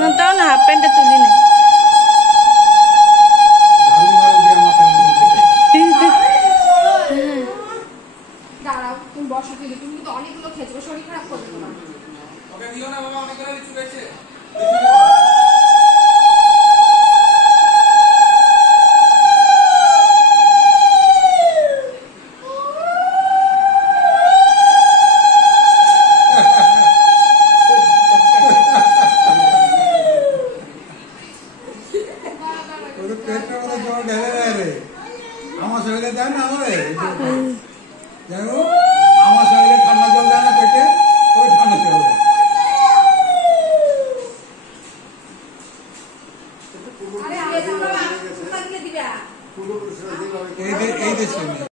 না তাও না, হাফ প্যান্টটা তুলি না। দাঁড়াও, তুমি বসো, তুমি কিন্তু অনেকগুলো খেয়েছো, শরীর খারাপ করবে তোমার। ওকে দিও না বাবা, অনেকগুলো লিচু খেয়েছে। আমার শরীরে দেয় না, যাই হোক আমার শরীরে ঠান্ডা জল দেয় না পেটে, ওই ঠান্ডা জল দেয়। এই দেশে